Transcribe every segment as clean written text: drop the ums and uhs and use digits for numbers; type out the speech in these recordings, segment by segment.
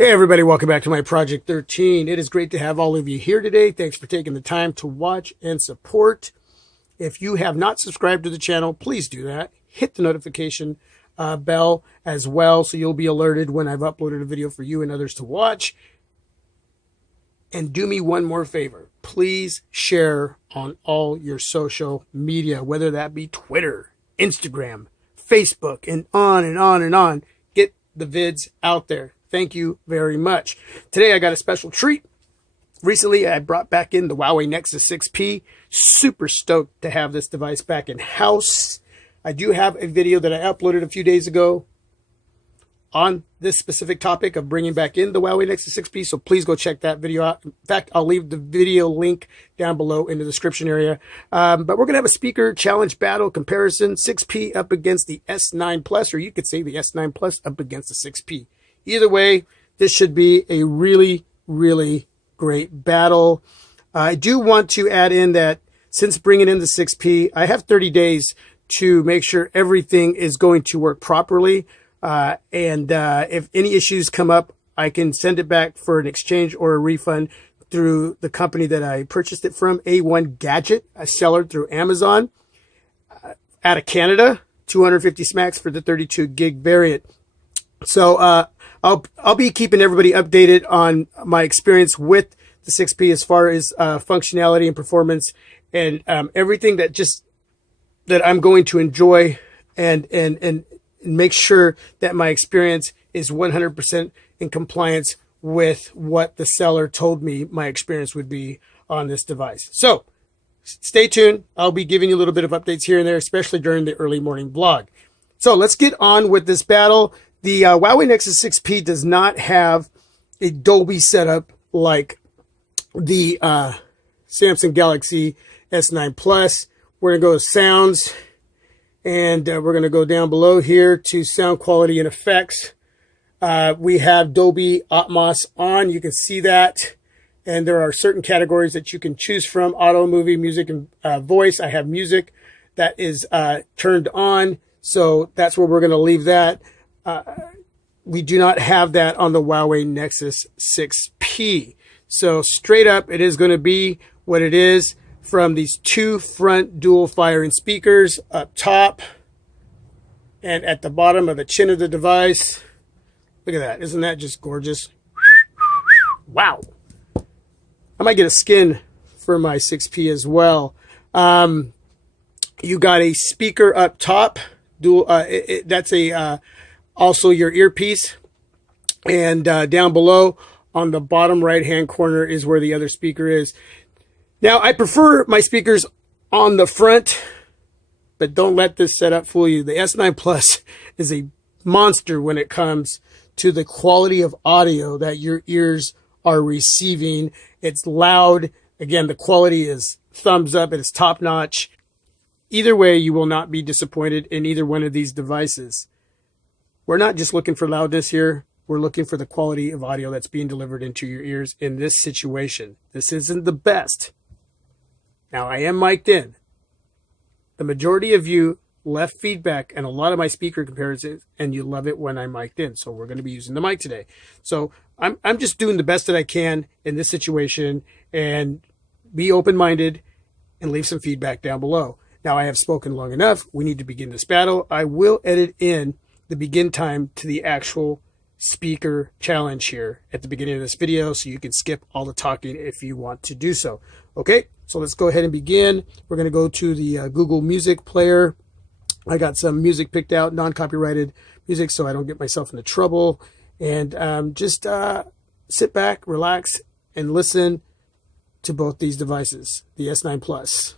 Hey everybody, welcome back to my Project 13. It is great to have all of you here today. Thanks for taking the time to watch and support. If you have not subscribed to the channel, please do that. Hit the notification bell as well so you'll be alerted when I've uploaded a video for you and others to watch. And do me one more favor. Please share on all your social media, whether that be Twitter, Instagram, Facebook, and on and on and on. Get the vids out there. Thank you very much. Today I got a special treat. Recently I brought back in the Huawei Nexus 6P. Super stoked to have this device back in house. I do have a video that I uploaded a few days ago on this specific topic of bringing back in the Huawei Nexus 6P, so please go check that video out. In fact, I'll leave the video link down below in the description area. But we're going to have a speaker challenge battle comparison, 6P up against the S9 Plus, or you could say the S9 Plus up against the 6P. Either way, this should be a really, really great battle. I do want to add in that since bringing in the 6P, I have 30 days to make sure everything is going to work properly. If any issues come up, I can send it back for an exchange or a refund through the company that I purchased it from, A1 Gadget, a seller through Amazon, out of Canada, 250 smacks for the 32 gig variant. So, I'll be keeping everybody updated on my experience with the 6P as far as functionality and performance and everything that I'm going to enjoy and make sure that my experience is 100% in compliance with what the seller told me my experience would be on this device. So stay tuned. I'll be giving you a little bit of updates here and there, especially during the early morning vlog. So let's get on with this battle. The Huawei Nexus 6P does not have a Dolby setup like the Samsung Galaxy S9 Plus. We're going to go to sounds, and we're going to go down below here to sound quality and effects. We have Dolby Atmos on. You can see that. And there are certain categories that you can choose from: auto, movie, music, and voice. I have music that is turned on, so that's where we're going to leave that. We do not have that on the Huawei Nexus 6P. So straight up, it is going to be what it is from these two front dual firing speakers up top and at the bottom of the chin of the device. Look at that. Isn't that just gorgeous? Wow. I might get a skin for my 6P as well. You got a speaker up top. Dual. That's a also your earpiece, and down below on the bottom right hand corner is where the other speaker is. Now I prefer my speakers on the front, but don't let this setup fool you. The S9 Plus is a monster when it comes to the quality of audio that your ears are receiving. It's loud. Again, the quality is thumbs up. It is top notch. Either way, you will not be disappointed in either one of these devices. We're not just looking for loudness here. We're looking for the quality of audio that's being delivered into your ears in this situation. This isn't the best. Now, I am mic'd in. The majority of you left feedback and a lot of my speaker comparisons, and you love it when I'm mic'd in. So we're going to be using the mic today. So I'm just doing the best that I can in this situation, and be open-minded and leave some feedback down below. Now, I have spoken long enough. We need to begin this battle. I will edit in the begin time to the actual speaker challenge here at the beginning of this video, so you can skip all the talking if you want to do so. Okay, so let's go ahead and begin. We're going to go to the Google Music player. I got some music picked out, non-copyrighted music, so I don't get myself into trouble. And just sit back, relax, and listen to both these devices, the S9 Plus.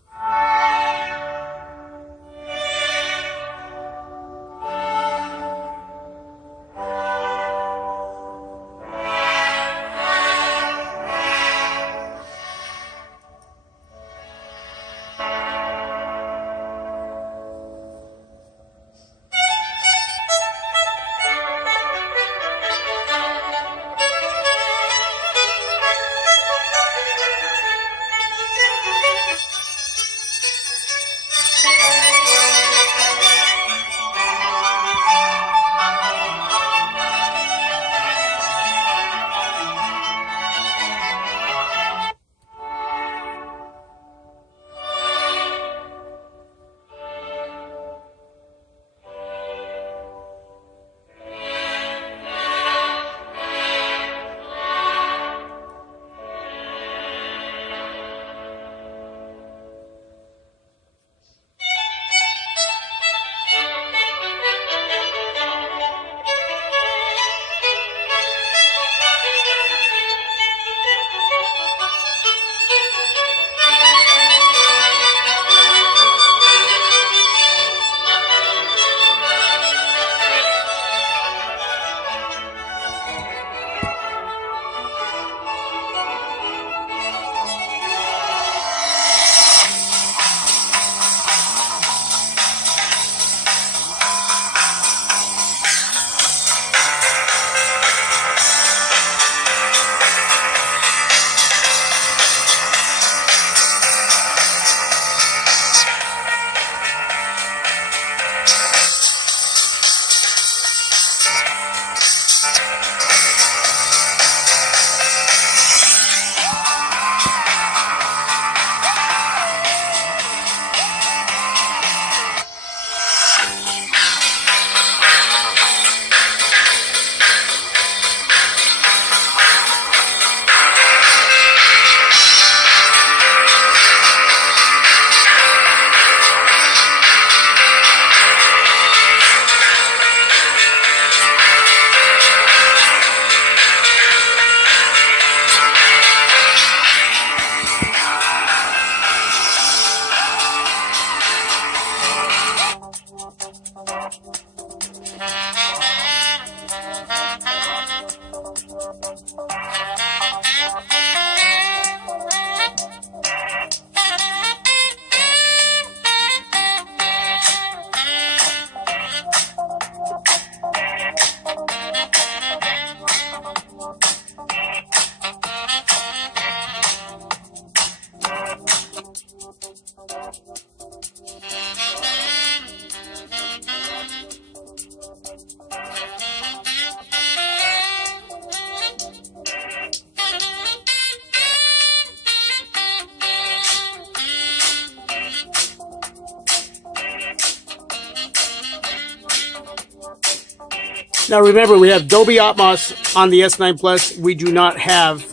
Now remember, we have Dolby Atmos on the S9 Plus. We do not have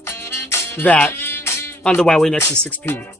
that on the Huawei Nexus 6P.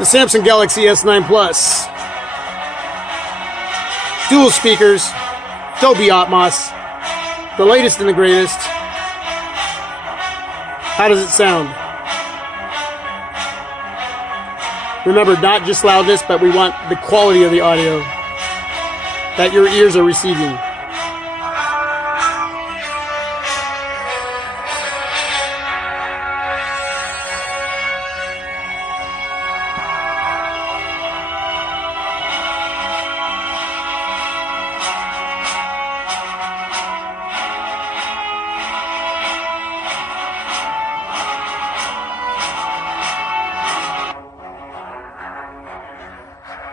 The Samsung Galaxy S9 Plus. Dual speakers. Dolby Atmos. The latest and the greatest. How does it sound? Remember, not just loudness, but we want the quality of the audio that your ears are receiving.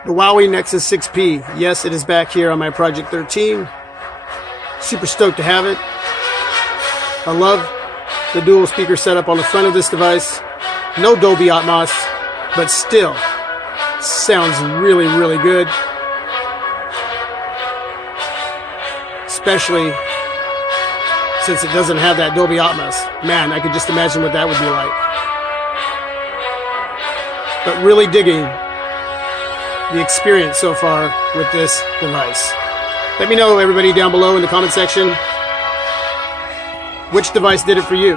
The Huawei Nexus 6P. Yes, it is back here on my Project 13. Super stoked to have it. I love the dual speaker setup on the front of this device. No Dolby Atmos, but still sounds really, really good. Especially since it doesn't have that Dolby Atmos. Man, I could just imagine what that would be like. But really digging the experience so far with this device. Let me know, everybody, down below in the comment section, which device did it for you.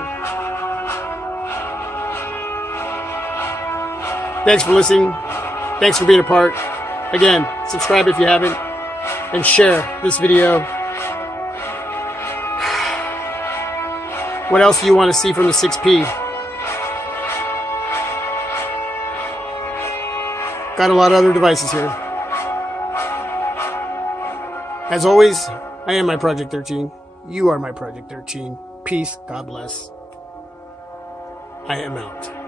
Thanks for listening. Thanks for being a part. Again, subscribe if you haven't, and share this video. What else do you want to see from the 6P? Got a lot of other devices here. As always, I am my Project 13. You are my Project 13. Peace. God bless. I am out.